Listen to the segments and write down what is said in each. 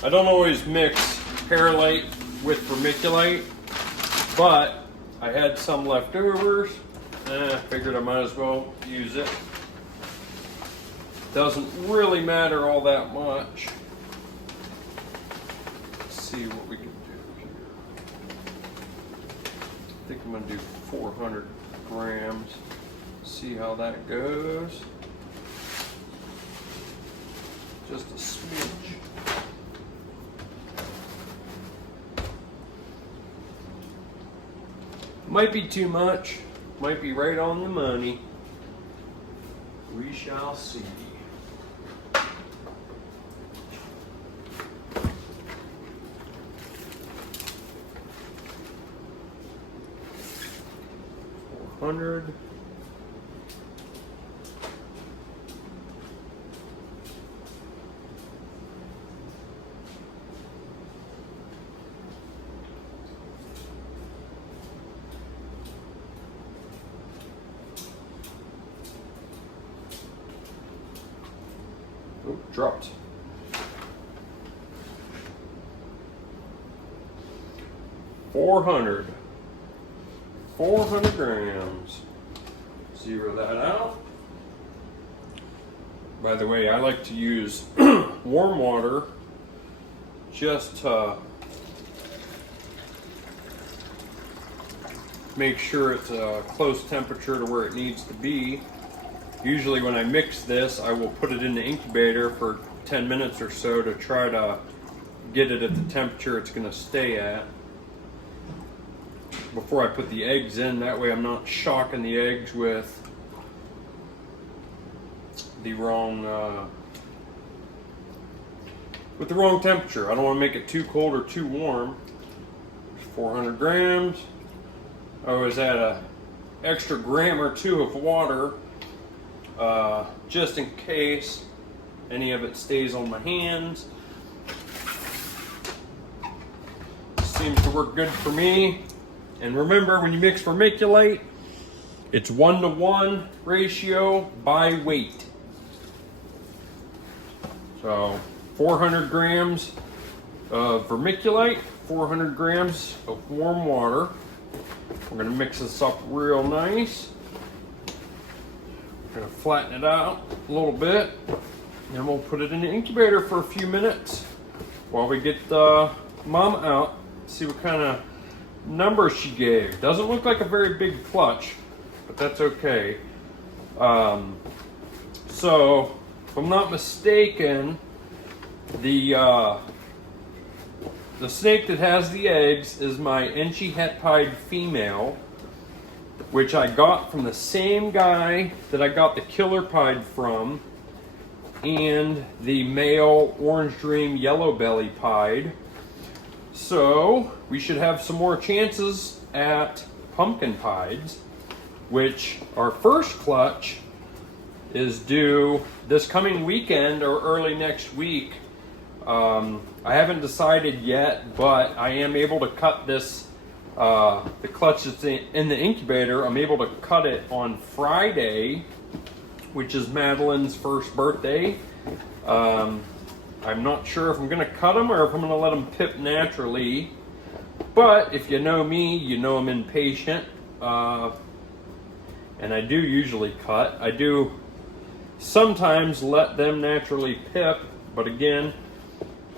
I don't always mix perlite with vermiculite, but I had some leftovers. I figured I might as well use it. Doesn't really matter all that much. Let's see what we can do here. I think I'm gonna do 400 grams. See how that goes. Just a smidge. Might be too much, might be right on the money. We shall see. $400. Oh, dropped. 400 grams. Zero that out. By the way, I like to use warm water just to make sure it's a close temperature to where it needs to be. Usually when I mix this, I will put it in the incubator for 10 minutes or so to try to get it at the temperature it's going to stay at before I put the eggs in. That way I'm not shocking the eggs with the wrong temperature. I don't want to make it too cold or too warm. 400 grams. I always add an extra gram or two of water just in case any of it stays on my hands. Seems to work good for me. And remember, when you mix vermiculite, it's 1-to-1 ratio by weight. So 400 grams of vermiculite, 400 grams of warm water. We're going to mix this up real nice. We're going to flatten it out a little bit. And we'll put it in the incubator for a few minutes while we get Mom out. See what kind of number she gave. Doesn't look like a very big clutch, but that's okay. So, if I'm not mistaken, the snake that has the eggs is my Enchi Het Pied female, which I got from the same guy that I got the Killer Pied from, and the male Orange Dream Yellow Belly Pied. So we should have some more chances at pumpkin pieds, which our first clutch is due this coming weekend or early next week. I haven't decided yet, but I am able to cut this, the clutch that's in the incubator, I'm able to cut it on Friday, which is Madeline's first birthday. I'm not sure if I'm going to cut them or if I'm going to let them pip naturally. But if you know me, you know I'm impatient. And I do usually cut. I do sometimes let them naturally pip. But again,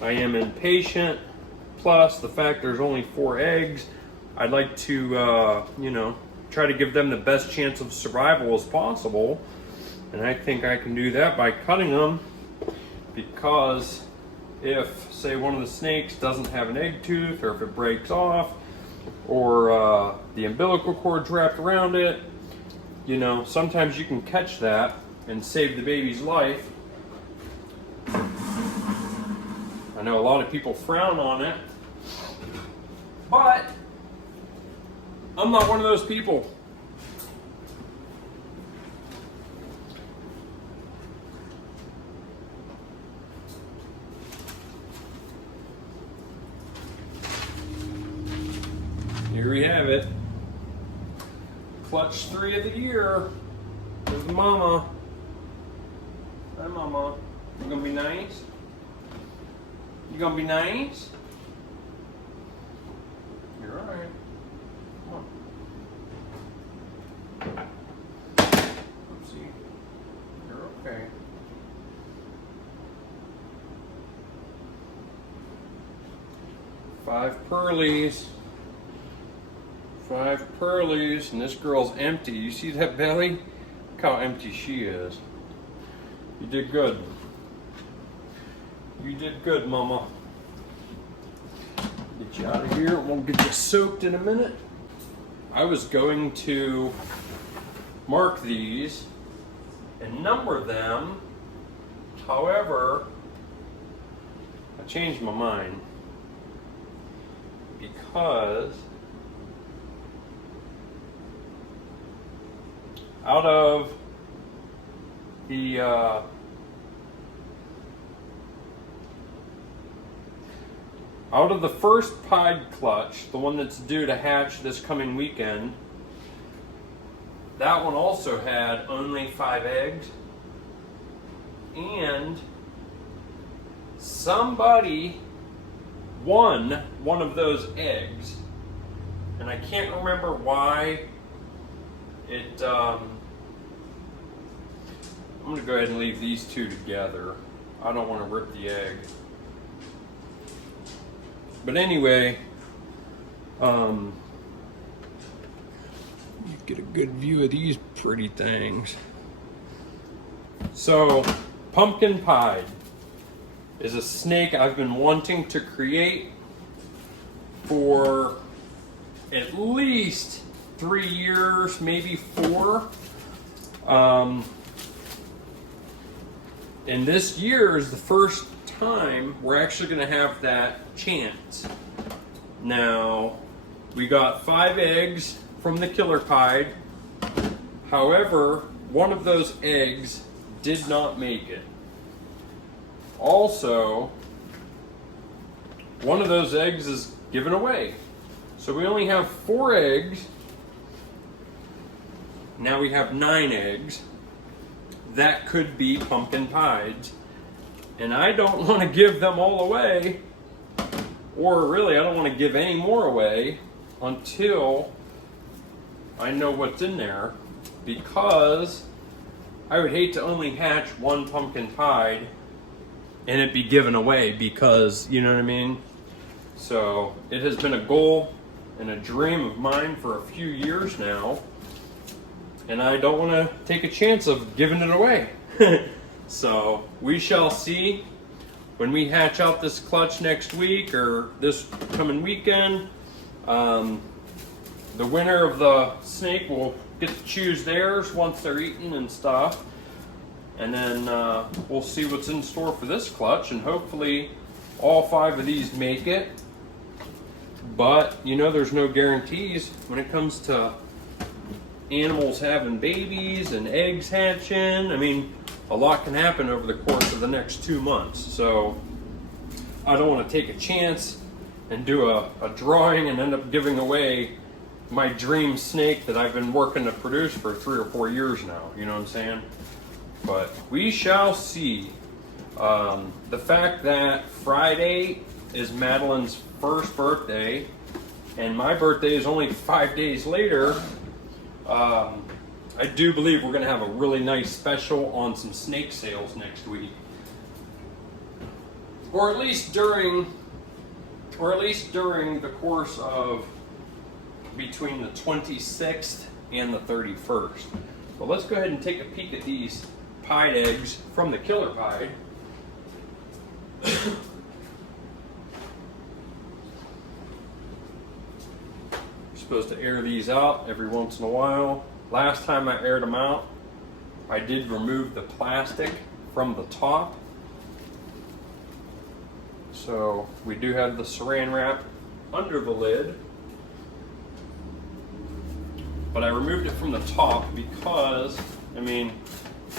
I am impatient. Plus the fact there's only 4 eggs. I'd like to, try to give them the best chance of survival as possible. And I think I can do that by cutting them. Because if, say, one of the snakes doesn't have an egg tooth, or if it breaks off, or the umbilical cord's wrapped around it, sometimes you can catch that and save the baby's life. I know a lot of people frown on it, but I'm not one of those people. Here we have it. Clutch 3 of the year. There's Mama. Hi, Mama. You gonna be nice? You gonna be nice? You're all right. Come on. Oopsie. You're okay. Five pearlies. 5 pearlies, and this girl's empty. You see that belly? Look how empty she is. You did good. You did good, Mama. Get you out of here. We'll get you soaked in a minute. I was going to mark these and number them. However, I changed my mind because out of the first pied clutch, the one that's due to hatch this coming weekend, that one also had only 5 eggs, and somebody won one of those eggs, and I can't remember why. I'm going to go ahead and leave these two together. I don't want to rip the egg. But anyway, you get a good view of these pretty things. So, pumpkin pied is a snake I've been wanting to create for at least 3 years, maybe 4. And this year is the first time we're actually going to have that chance. Now, we got 5 eggs from the killer pied. However, one of those eggs did not make it. Also, one of those eggs is given away. So we only have 4 eggs. Now we have 9 eggs. That could be pumpkin pies. And I don't want to give them all away, or really I don't want to give any more away until I know what's in there, because I would hate to only hatch one pumpkin pied and it be given away, because, you know what I mean? So it has been a goal and a dream of mine for a few years now, and I don't want to take a chance of giving it away. So we shall see when we hatch out this clutch next week or this coming weekend. The winner of the snake will get to choose theirs once they're eaten and stuff. And then we'll see what's in store for this clutch, and hopefully all 5 of these make it. But, you know, there's no guarantees when it comes to animals having babies and eggs hatching. I mean, a lot can happen over the course of the next 2 months. So I don't want to take a chance and do a drawing and end up giving away my dream snake that I've been working to produce for 3 or 4 years now. You know what I'm saying? But we shall see. The fact that Friday is Madeline's first birthday and my birthday is only 5 days later, I do believe we're going to have a really nice special on some snake sales next week. Or at least during the course of between the 26th and the 31st. But let's go ahead and take a peek at these pied eggs from the killer pied. You're supposed to air these out every once in a while. Last time I aired them out, I did remove the plastic from the top. So we do have the saran wrap under the lid. But I removed it from the top because, I mean,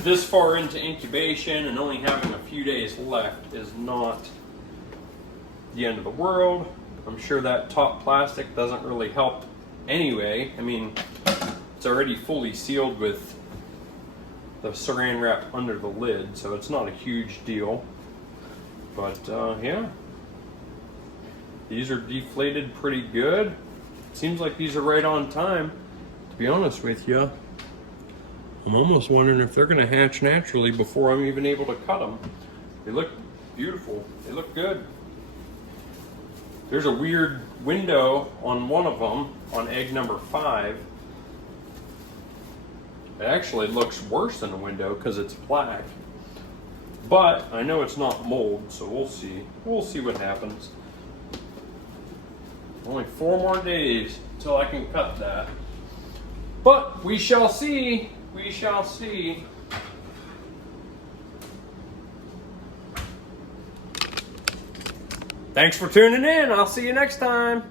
this far into incubation and only having a few days left is not the end of the world. I'm sure that top plastic doesn't really help anyway. I mean, it's already fully sealed with the saran wrap under the lid, so it's not a huge deal. But yeah, These are deflated pretty good. Seems like these are right on time. To be honest with you, I'm almost wondering if they're gonna hatch naturally before I'm even able to cut them. They look beautiful. They look good. There's a weird window on one of them, on egg number 5. It actually looks worse than a window because it's black. But I know it's not mold, so we'll see. We'll see what happens. Only 4 more days till I can cut that. But we shall see. We shall see. Thanks for tuning in. I'll see you next time.